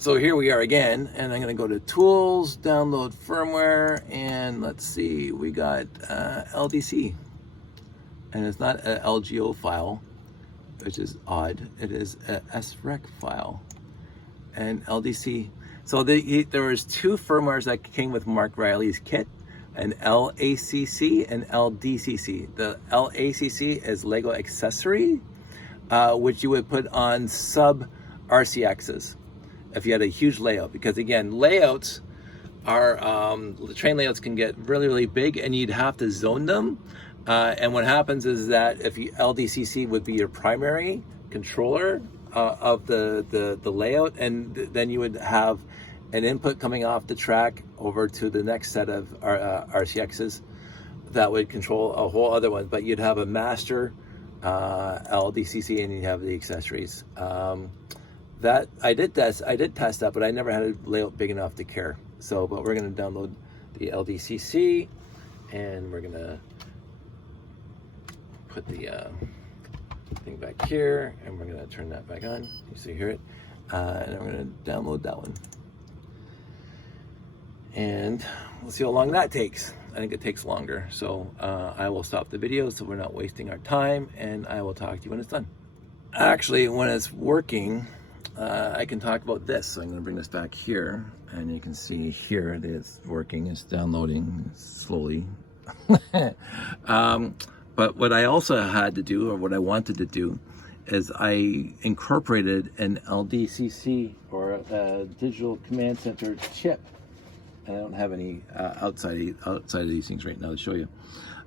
So here we are again, and I'm going to go to Tools, download firmware, and let's see, we got LDC. And it's not an LGO file, which is odd. It is a SREC file. And LDC. So there was two firmwares that came with Mark Riley's kit, an LACC and LDCC. The LACC is Lego accessory, which you would put on sub RCXs if you had a huge layout, because again, layouts are the train layouts can get really, really big, and you'd have to zone them. And what happens is that if you LDCC would be your primary controller of the layout, and then you would have an input coming off the track over to the next set of RCXs that would control a whole other one. But you'd have a master LDCC, and you'd have the accessories. That I did test that, but I never had a layout big enough to care. So, but we're going to download the LDCC, and we're going to put the thing back here, and we're going to turn that back on. You see, hear it, and I'm going to download that one, and we'll see how long that takes. I think it takes longer, so I will stop the video so we're not wasting our time, and I will talk to you when it's done. Actually, when it's working, I can talk about this. So I'm going to bring this back here, and you can see here that it's working. It's downloading slowly. But what I also had to do, or what I wanted to do, is I incorporated an LDCC, or a digital command center chip. And I don't have any outside of these things right now to show you.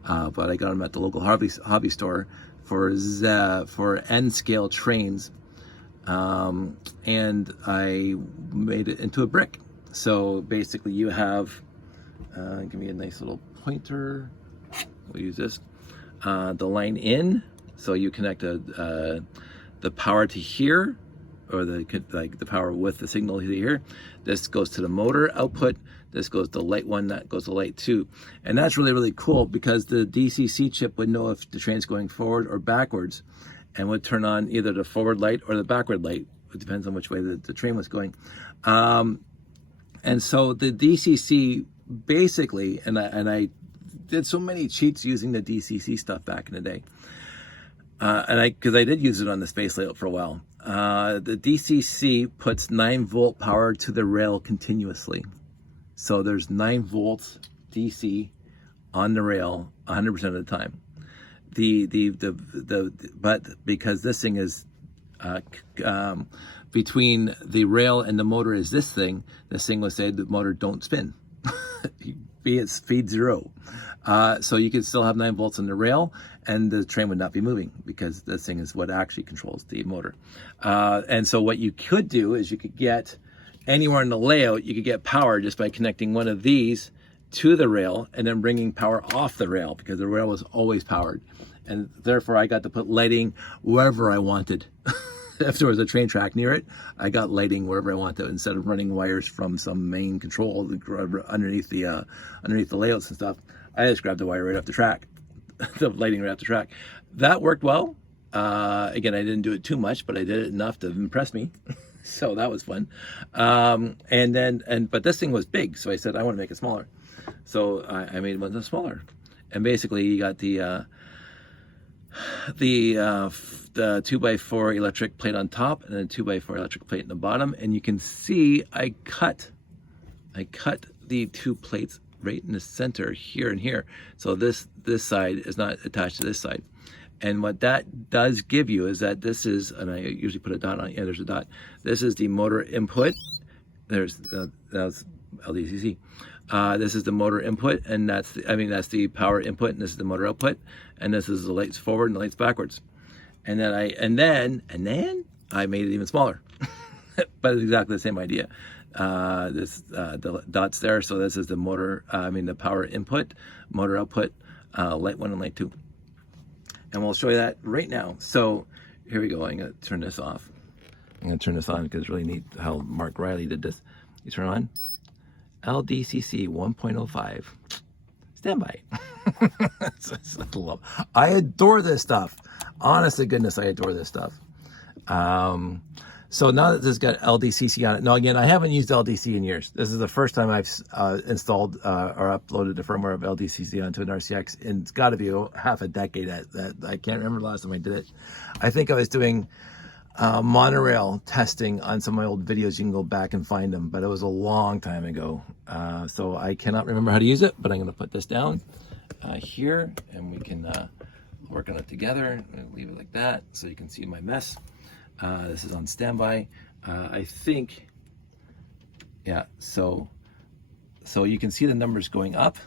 But I got them at the local hobby store for N-scale trains. And I made it into a brick. So basically you have, give me a nice little pointer. We'll use this. The line in, so you connect the power to here, or the power with the signal here. This goes to the motor output. This goes to light 1, that goes to light 2. And that's really, really cool, because the DCC chip would know if the train's going forward or backwards, and would turn on either the forward light or the backward light. It depends on which way the train was going. And so the DCC basically, and I did so many cheats using the DCC stuff back in the day. Because I did use it on the space layout for a while. The DCC puts 9-volt power to the rail continuously. So there's 9 volts DC on the rail 100% of the time. But because this thing is between the rail and the motor is this thing will say the motor don't spin. It's speed 0. So you could still have 9 volts on the rail, and the train would not be moving, because this thing is what actually controls the motor. And so what you could do is you could get anywhere in the layout, you could get power just by connecting one of these to the rail and then bringing power off the rail, because the rail was always powered. And therefore I got to put lighting wherever I wanted. If there was a train track near it, I got lighting wherever I wanted, instead of running wires from some main control underneath the layouts and stuff. I just grabbed the wire right off the track, the lighting right off the track. That worked well. Again, I didn't do it too much, but I did it enough to impress me. So that was fun. But this thing was big, so I said I want to make it smaller. So I made one that's smaller, and basically you got the 2x4 electric plate on top, and then 2x4 electric plate in the bottom. And you can see I cut the 2 plates right in the center here and here. So this side is not attached to this side. And what that does give you is that this is, and I usually put a dot on it. Yeah, there's a dot. This is the motor input. That's LDCC. This is the motor input, and that's the power input, and this is the motor output, and this is the lights forward and the lights backwards. And then I made it even smaller, but it's exactly the same idea. The dots there. So this is the motor. The power input, motor output, light 1 and light 2. And we'll show you that right now. So here we go. I'm going to turn this off. I'm going to turn this on because it's really neat how Mark Riley did this. You turn on LDCC 1.05. Standby. I adore this stuff. Honest to goodness, I adore this stuff. So now that this has got LDCC on it, now again, I haven't used LDC in years. This is the first time I've installed or uploaded the firmware of LDCC onto an RCX, and it's got to be half a decade. That I can't remember the last time I did it. I think I was doing monorail testing on some of my old videos. You can go back and find them, but it was a long time ago. So I cannot remember how to use it, but I'm going to put this down here, and we can work on it together. And leave it like that so you can see my mess. This is on standby. I think, yeah, so you can see the numbers going up.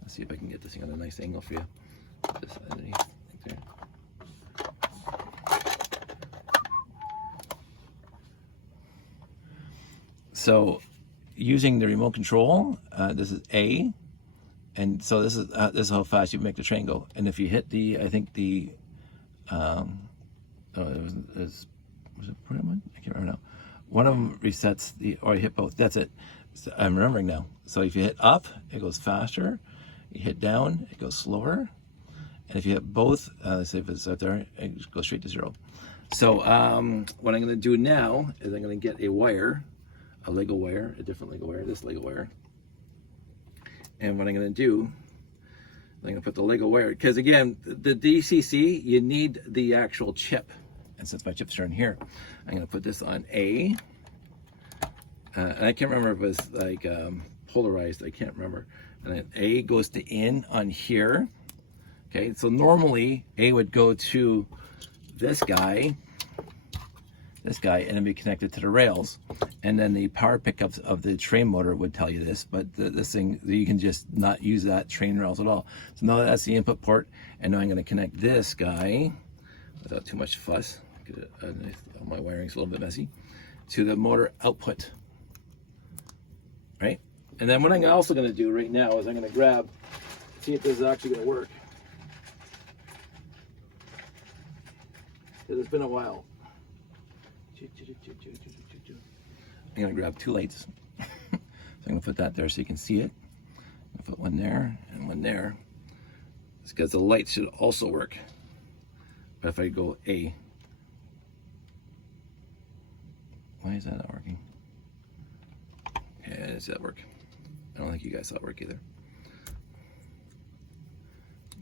Let's see if I can get this thing on a nice angle for you. Put this underneath, right there. So using the remote control, this is A, and so this is how fast you make the train go. And if you hit the, I think the, was it one? I can't remember now. One of them resets the, or I hit both. That's it. So I'm remembering now. So if you hit up, it goes faster. You hit down, it goes slower. And if you hit both, let's see if it's out there, it goes straight to 0. So what I'm going to do now is I'm going to get a wire, a Lego wire, a different Lego wire, this Lego wire. And what I'm going to do, I'm going to put the Lego wire, because again, the DCC, you need the actual chip. And since my chips are in here, I'm going to put this on A. And I can't remember if it was like polarized. I can't remember. And then A goes to in on here. Okay, so normally A would go to this guy, and then be connected to the rails. And then the power pickups of the train motor would tell you this, but this thing, you can just not use that train rails at all. So now that's the input port, and now I'm going to connect this guy without too much fuss. My wiring's a little bit messy, to the motor output, right? And then what I'm also going to do right now is I'm going to grab, see if this is actually going to work. Because it's been a while. I'm going to grab 2 lights. So I'm going to put that there so you can see it. I'm going to put one there and one there. It's because the lights should also work. But if I go A, why is that not working? Yeah, I didn't see that work. I don't think you guys saw it work either.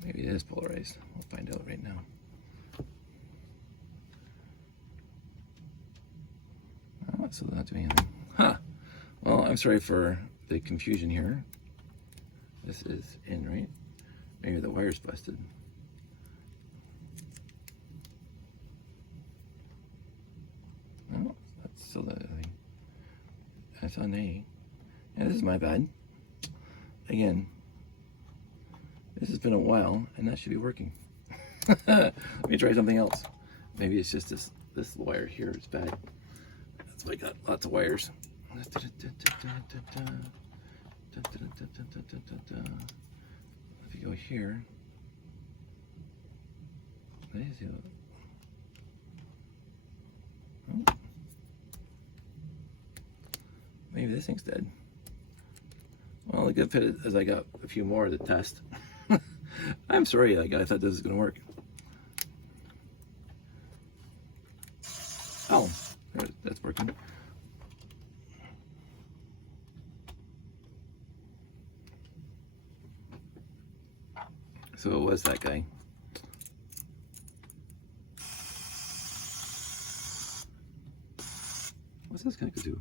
Maybe it is polarized. We'll find out right now. Oh, so they're not doing anything. Huh. Well, I'm sorry for the confusion here. This is in, right? Maybe the wire's busted. No, that's still the thing. That's on A. Yeah, this is my bad. Again, this has been a while, and that should be working. Let me try something else. Maybe it's just this wire here is bad. That's why I got lots of wires. If you go here, maybe this thing's dead. Well, the good fit is I got a few more to test. I'm sorry, I thought this was going to work. Oh, that's working. So it was that guy. What's this guy do?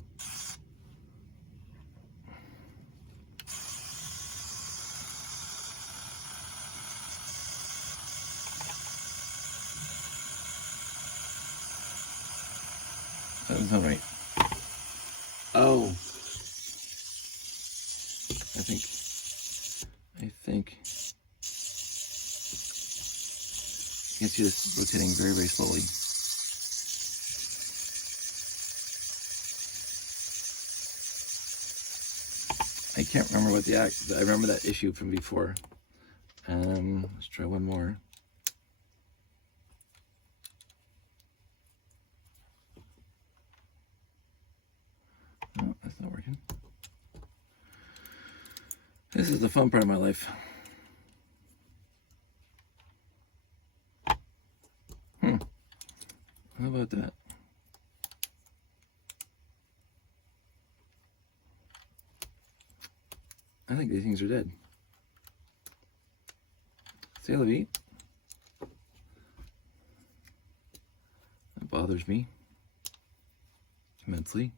That doesn't sound right. Oh, I think it's just rotating very, very slowly. I can't remember what I remember that issue from before. Let's try one more. No, that's not working. This is the fun part of my life. How about that? I think these things are dead. C'est la vie. That bothers me immensely.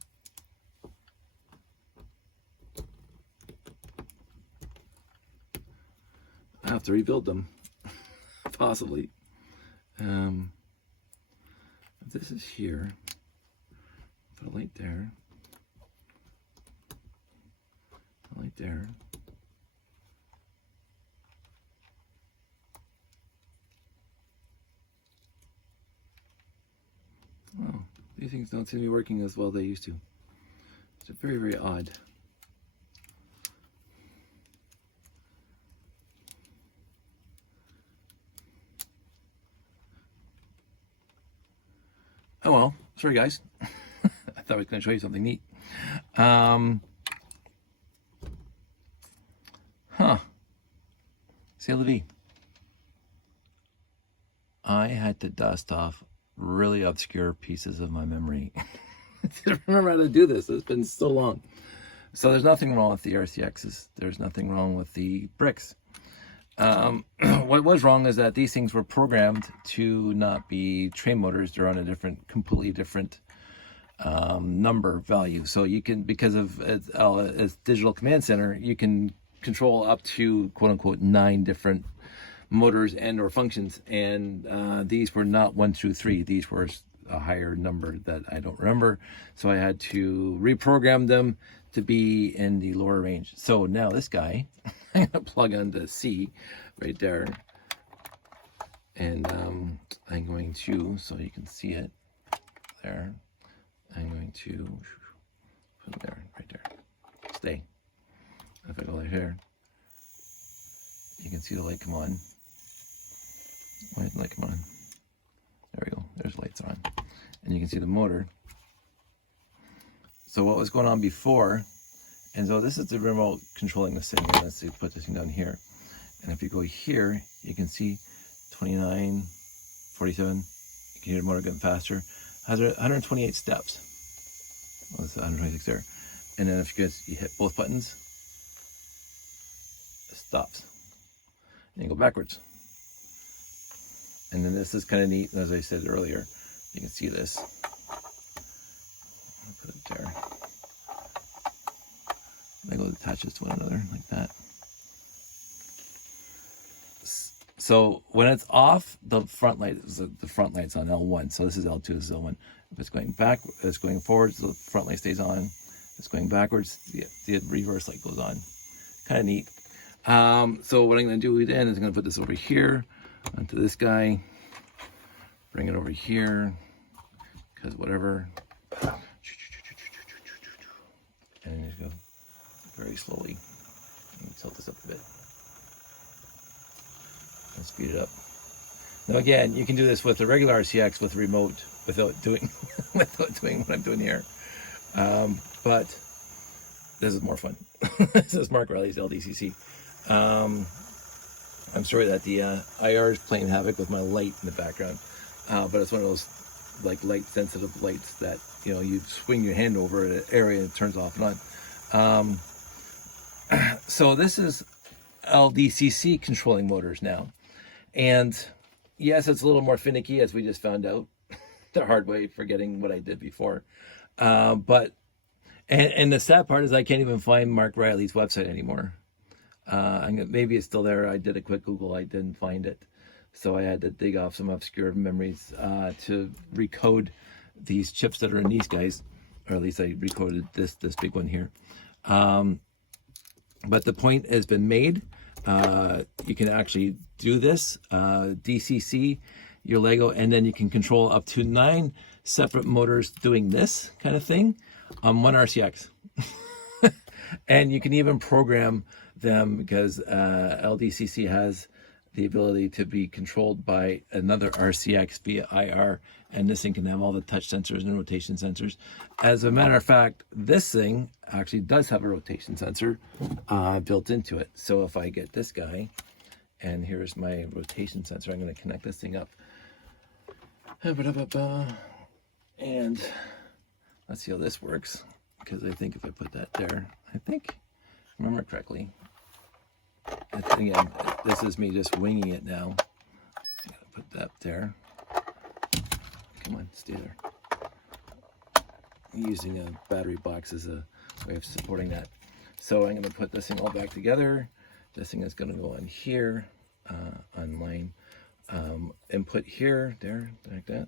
I have to rebuild them, possibly. This is here. Put a light there. A light there. Oh, these things don't seem to be working as well as they used to. It's very, very odd. Oh well, sorry guys. I thought I was going to show you something neat. C'est la vie. I had to dust off really obscure pieces of my memory. I didn't remember how to do this. It's been so long. So there's nothing wrong with the RCXs. There's nothing wrong with the bricks. What was wrong is that these things were programmed to not be train motors. They're on a completely different number value. So you can, because of its digital command center, you can control up to quote unquote 9 different motors and or functions. And these were not 1 through 3. These were a higher number that I don't remember. So I had to reprogram them to be in the lower range. So now this guy, I'm gonna plug onto C right there. And I'm going to, so you can see it there. I'm going to put it there, right there. Stay. If I go right here, you can see the light come on. Why didn't the light come on? There we go. There's lights on. And you can see the motor. So what was going on before, and so this is the remote controlling this thing. Let's see, put this thing down here. And if you go here, you can see 29, 47. You can hear the motor getting faster. Has 128 steps. Well, it's 126 there. And then if you hit both buttons, it stops. And you go backwards. And then this is kind of neat. As I said earlier, you can see this. I'll put it there. They go attaches to one another like that. So when it's off, the front light is the front light's on L1. So this is L2, this is L1. If it's going back, it's going forward, so the front light stays on. If it's going backwards, the reverse light goes on. Kind of neat. So what I'm going to do then is I'm going to put this over here onto this guy. Bring it over here, because whatever. And just go very slowly. Tilt this up a bit. And speed it up. Now again, you can do this with a regular RCX with a remote without doing what I'm doing here. But this is more fun. This is Mark Riley's LDCC. I'm sorry that the IR is playing havoc with my light in the background. But it's one of those like light sensitive lights that, you know, you swing your hand over an area and it turns off and on. So this is LDCC controlling motors now. And yes, it's a little more finicky, as we just found out the hard way, forgetting what I did before. But the sad part is I can't even find Mark Riley's website anymore. Maybe it's still there. I did a quick Google. I didn't find it. So I had to dig off some obscure memories to recode these chips that are in these guys. Or at least I recoded this big one here. But the point has been made. You can actually do this, DCC your Lego, and then you can control up to 9 separate motors doing this kind of thing on one RCX. And you can even program them, because LDCC has the ability to be controlled by another RCX via IR, and this thing can have all the touch sensors and rotation sensors. As a matter of fact, this thing actually does have a rotation sensor built into it. So if I get this guy, and here's my rotation sensor, I'm going to connect this thing up. And let's see how this works, because I think if I put that there, I think remember correctly, again, this is me just winging it now. I'm gonna put that there. Come on, stay there. I'm using a battery box as a way of supporting that. So I'm gonna put this thing all back together. This thing is gonna go on here, on line input here, there, like that.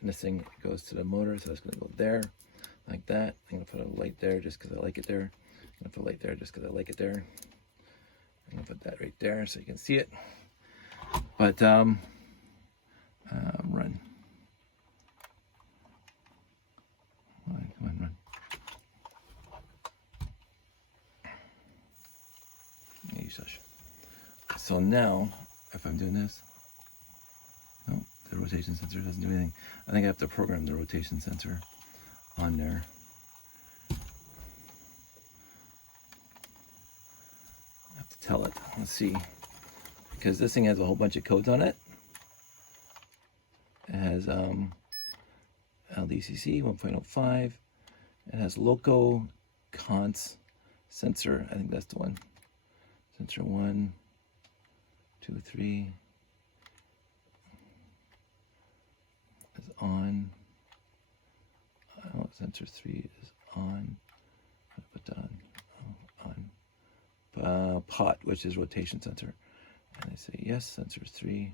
And this thing goes to the motor, so it's gonna go there, like that. I'm gonna put a light there just because I like it there. I'm gonna put a light there just because I like it there. I'm gonna put that right there so you can see it. But run. Come on, run. Yeah, you shush. So now, if I'm doing this, no, the rotation sensor doesn't do anything. I think I have to program the rotation sensor on there. I have to tell it. Let's see. Because this thing has a whole bunch of codes on it. It has LDCC 1.05. It has loco cons sensor. I think that's the one. Sensor 1, 2, 3 is on. Oh, sensor 3 is on. I'll put that on. Pot, which is rotation sensor. And I say yes, sensor 3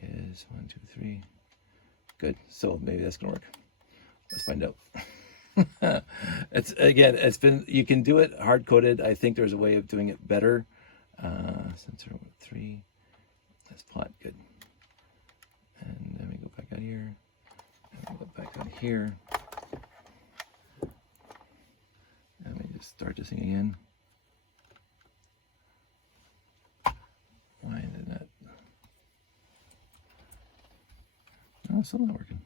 is 1, 2, 3. Good. So maybe that's gonna work. Let's find out. It's been, you can do it hard coded. I think there's a way of doing it better. Sensor 3, that's pot, good. And then we go back out here, and we go back out here. And we just start this thing again. Why did that? No, it's still not working.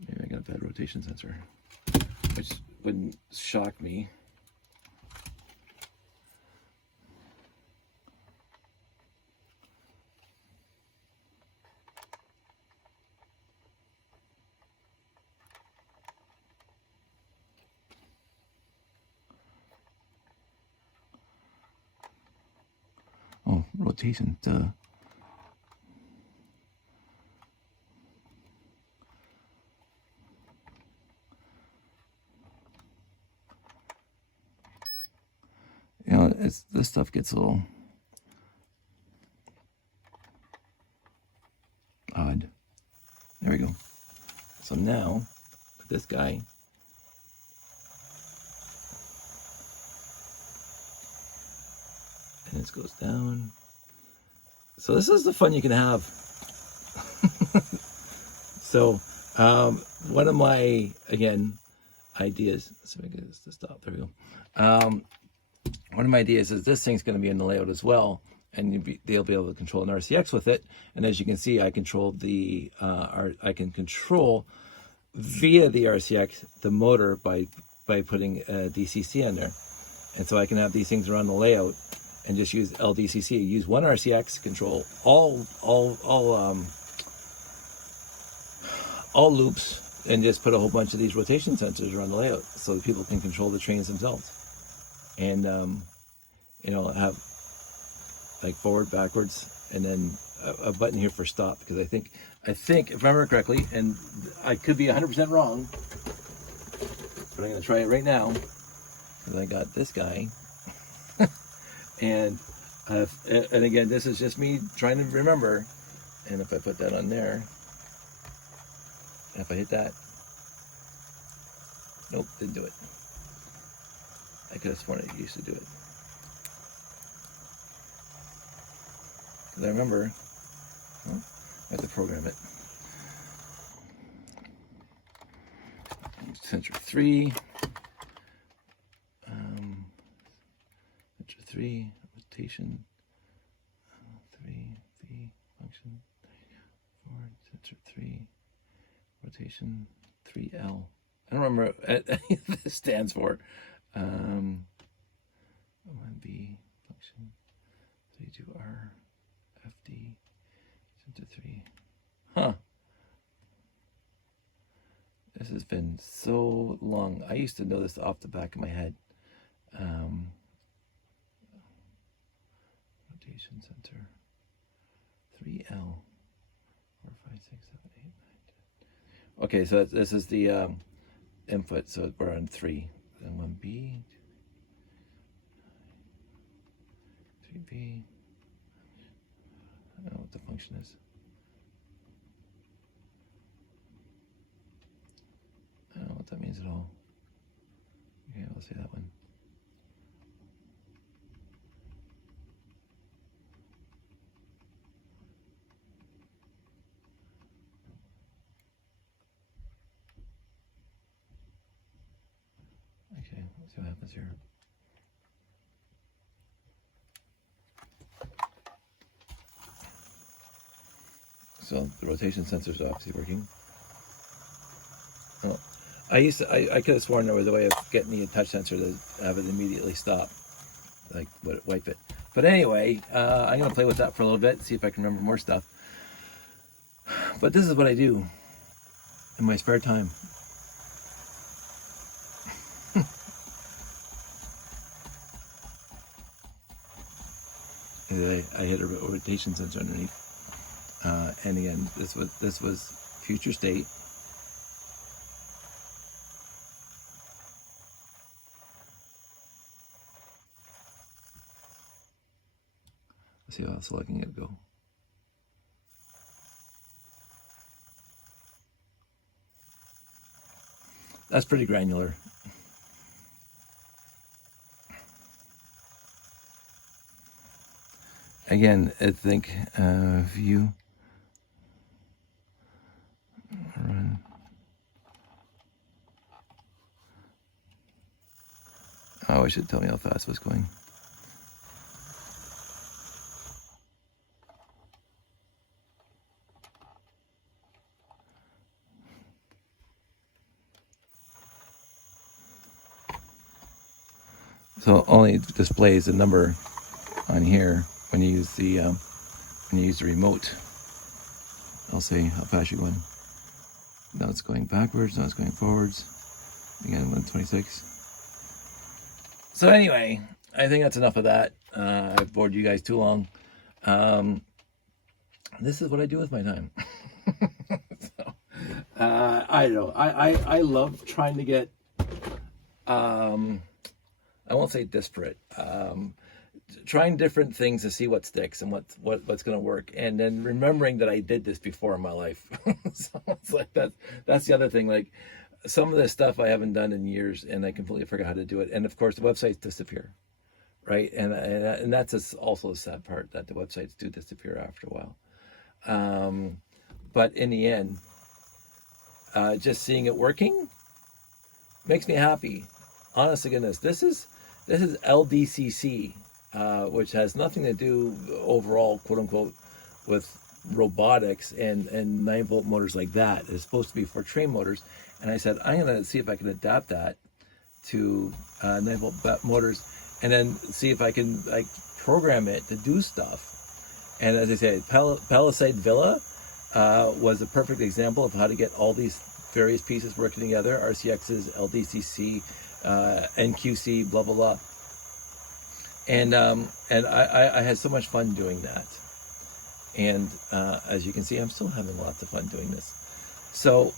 Maybe I got a bad rotation sensor, which wouldn't shock me. Oh, rotation, duh. You know, this stuff gets a little odd. There we go. So now, with this guy, and this goes down. So this is the fun you can have. So one of my, again, ideas, so I get this to stop, there we go. One of my ideas is this thing's going to be in the layout as well, and they'll be able to control an RCX with it. And as you can see, I control the I can control via the RCX the motor by putting DCC in there, and so I can have these things around the layout and just use LDCC. Use one RCX, control all loops, and just put a whole bunch of these rotation sensors around the layout so that people can control the trains themselves. And you know, have like forward, backwards, and then a button here for stop, because I think if I remember correctly, and I could be 100% wrong, but I'm going to try it right now because I got this guy. And again, this is just me trying to remember. And if I put that on there, and if I hit that, nope, didn't do it. I could have sworn it used to do it. Because I remember, well, I have to program it. Sensor 3. Sensor 3, rotation. 3, V, function. 4, sensor 3, rotation. 3L. I don't remember what this stands for. 1B, function. 32R. FD, center 3. Huh. This has been so long. I used to know this off the back of my head. rotation sensor. 3L. 4, 5, 6, 7, 8, 9, 10. Okay, so this is the input, so we're on 3. Then 1B, 3B. I don't know what the function is. I don't know what that means at all. Okay, we'll say that one. Okay, let's see what happens here. So the rotation sensor is obviously working. Oh, I could have sworn there was a way of getting the touch sensor to have it immediately stop, like wipe it. But anyway, I'm gonna play with that for a little bit, see if I can remember more stuff. But this is what I do in my spare time. I hit a rotation sensor underneath, and again, this was future state. Let's see how else I can get it go. That's pretty granular. Again, I think view, run. Oh, it should tell me how fast it's going. So only displays the number on here when you use the remote. I'll say how fast you're going. Now it's going backwards. Now it's going forwards. Again, 126. So anyway, I think that's enough of that. I've bored you guys too long. This is what I do with my time. So, I don't know. I love trying to get. I won't say disparate. Trying different things to see what sticks and what's going to work, and then remembering that I did this before in my life. So it's like that's the other thing. Like some of this stuff I haven't done in years, and I completely forgot how to do it. And of course, the websites disappear, right? And that's also a sad part, that the websites do disappear after a while. But in the end, just seeing it working makes me happy. Honest to goodness, this is LDCC. Which has nothing to do overall, quote unquote, with robotics and 9-volt motors like that. It's supposed to be for train motors. And I said, I'm going to see if I can adapt that to 9-volt motors, and then see if I can like program it to do stuff. And as I said, Palisade Villa was a perfect example of how to get all these various pieces working together. RCXs, LDCC, NQC, blah, blah, blah. And I had so much fun doing that. And as you can see, I'm still having lots of fun doing this. So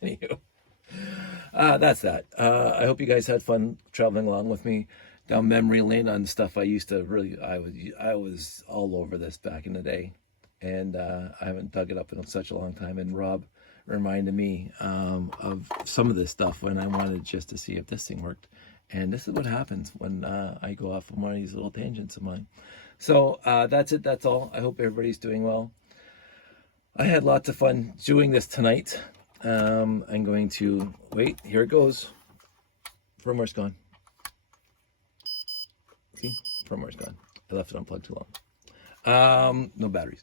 anywho. That's that. I hope you guys had fun traveling along with me down memory lane on stuff I used to really. I was all over this back in the day, and I haven't dug it up in such a long time. And Rob reminded me of some of this stuff when I wanted just to see if this thing worked. And this is what happens when I go off on one of these little tangents of mine. So that's it. That's all. I hope everybody's doing well. I had lots of fun doing this tonight. I'm going to wait. Here it goes. Firmware's gone. See, firmware's gone. I left it unplugged too long. No batteries.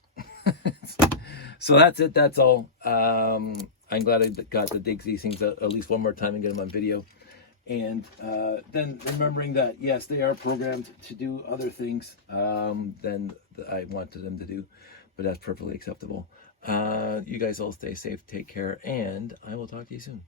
So that's it. That's all. I'm glad I got to dig these things out at least one more time and get them on video. And then remembering that, yes, they are programmed to do other things than I wanted them to do, but that's perfectly acceptable. You guys all stay safe, take care, and I will talk to you soon.